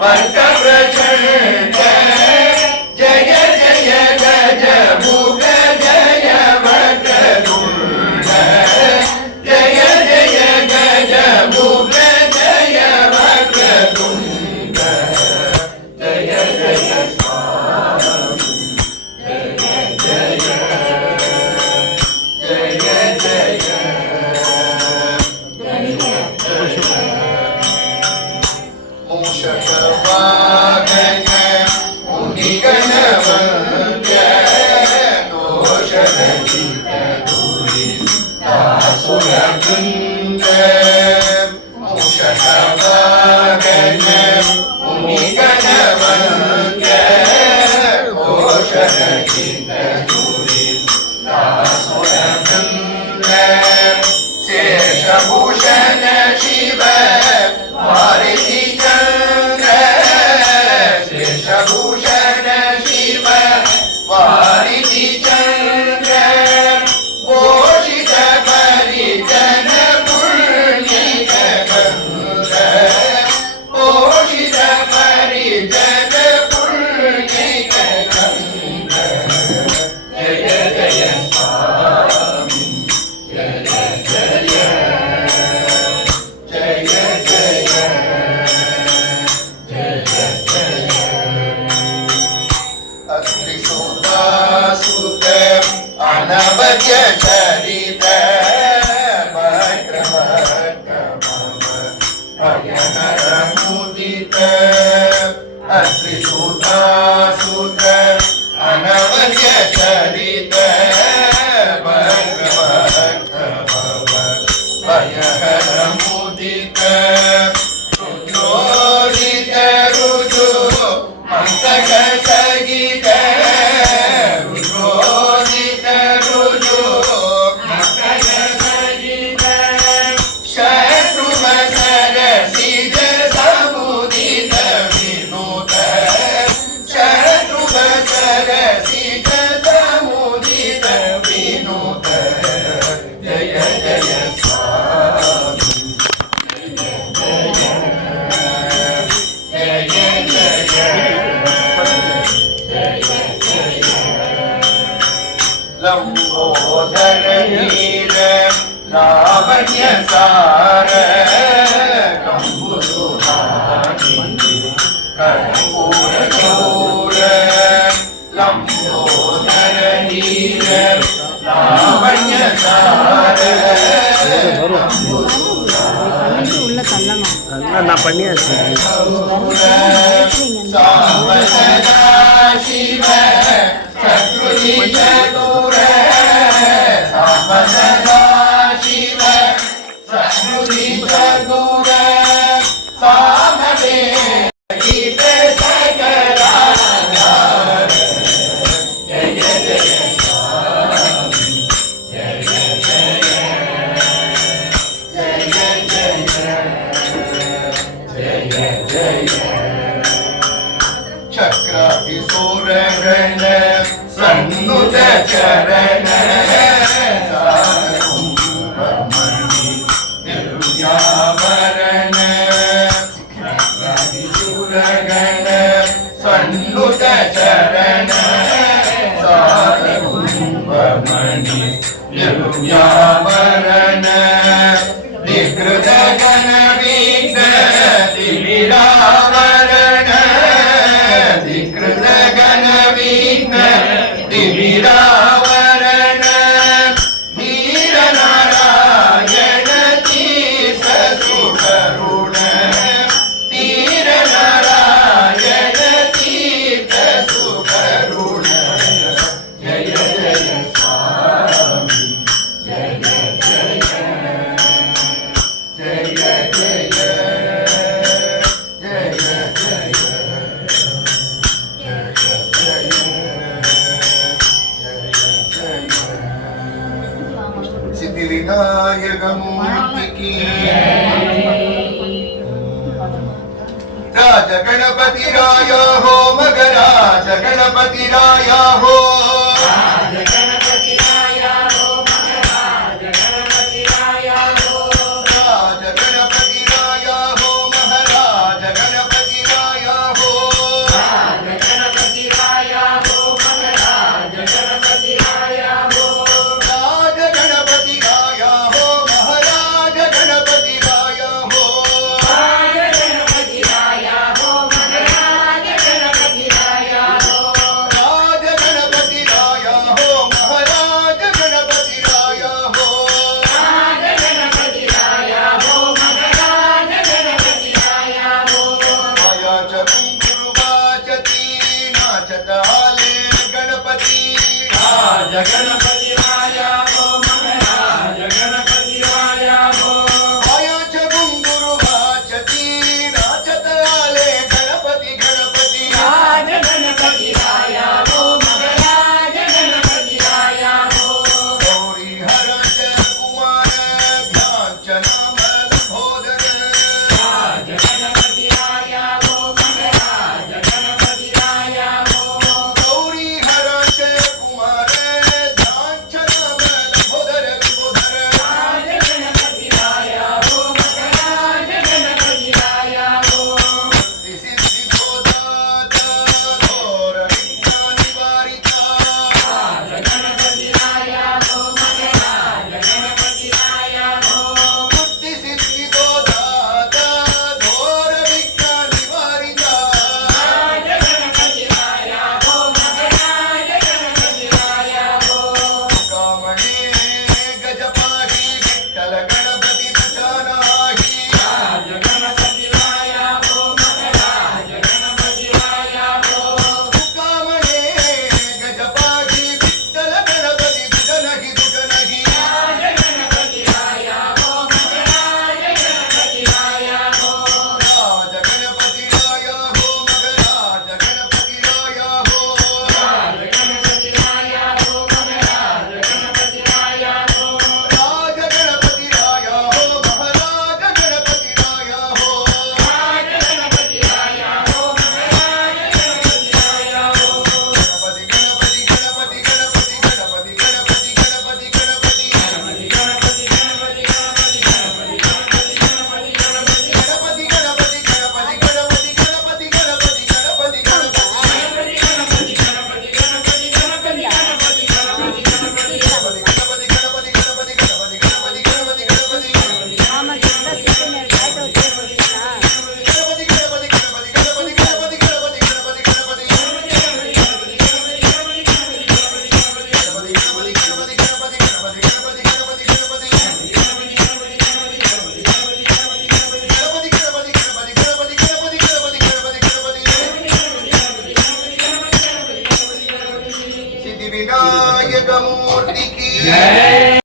वर्ग प्रचंड जय जय गज मुख जय वक्रतुंड जय जय गज मुख जय वक्रतुंड जय जय स्वामी जय जय जय मूषकवाहन मुनिगणवन्द्य दोषरहितदुरितासुरवृन्द मूषकवाहन मुनिगणवन्द्य दोषरहितदुरितासुरवृन्द शेषभूषण शिव भारती शेषभूषण शिव वारिधि चंद्र भूषित परिजन पुण्यिक गंध भूषित परिजन पुण्यिक गंध जय जय स्वामी जय जय जय अत्रिसुतासुत अनवद्य चरित मुदित अत्रिसुतासुत अनवद्य चरित मुदित रुद्रोदित रुजु मस्तक सगित रुद्रोदित रुजु मस्तक सगित शत्रुमसर सिज समुदित विनुत शत्रुमसर सिज समुदित विनुत जय जय स्वामी लंबोदर नील लावण्य सार कंबुरुहानि कर्पूर गौर लंबोदर नील लावण्य सार நான் பண்ணியாச்சு शिव सकृति चतुर सामसदा शिव सकृति चतुर सामवेद सकलाधार जय जय स्वामी जय चक्राभिसूरगण सन्नुत चरण सारकुम्भमणि दिव्याभरण चक्राभिसूरगण सन्नुत चरण सारकुम्भमणि दिव्याभरण विकृत गण विघ्न दिविरावरण विकृत गण विघ्न दिविरावरण धीर नारायण तीर्थ सुकरुण धीर नारायण तीर्थ सुकरुण जय जय स्वामी जय जय जय जय सिद्धिविनायक मूर्ति की राज गणपति राया हो मगराज गणपति राया हो राज गणपति राया हो महाराज गणपति राया गणपति राया हो महाराज गणपति राया हो आयाच गुंगुरु वाचती नाचत आले गणपती गणपती राज गणपति राया हो महाराज गणपति राया हो गौरी हरच कुमार ध्यानचन मलभोदर राज गणपति राया हो महाराज गणपति राया हो गौरी हरच कुमार ध्यानचन मलभोदर लंबोदर राज गणपति राया हो महाराज गणपति राया हो सिद्धि दोदात घोर विघ्न निवारिता राज गणपति राया हो महाराज गणपति राया हो बुद्धि सिद्धि दोदात घोर विघ्न निवारिता राज गणपति राया हो महाराज गणपति राया हो कामणे गजपाही विठ्ठल गणपती तुझा नाही राज गणपति राया हो महाराज गणपति राया हो कामणे गजपाही विठ्ठल गणपती तुझा नाही तुझा नाही राज गणपति राया हो महाराज गणपति राया हो राज गणपती राया हो मग राज गणपती राया हो राज गणपति राया हो महाराज गणपति राया हो राज गणपती राया हो महाराज गणपती राया हो राज गणपति राया हो महाराज गणपति राया हो गणपती गणपती गणपती गणपती गणपती गणपती गणपती गणपती गणपति गणपति गणपति गणपति गणपति गणपति गणपति गणपति गणपती गणपती गणपती गणपती गणपती गणपती गणपती गणपती सिद्धिविनायक मूर्ति की जय।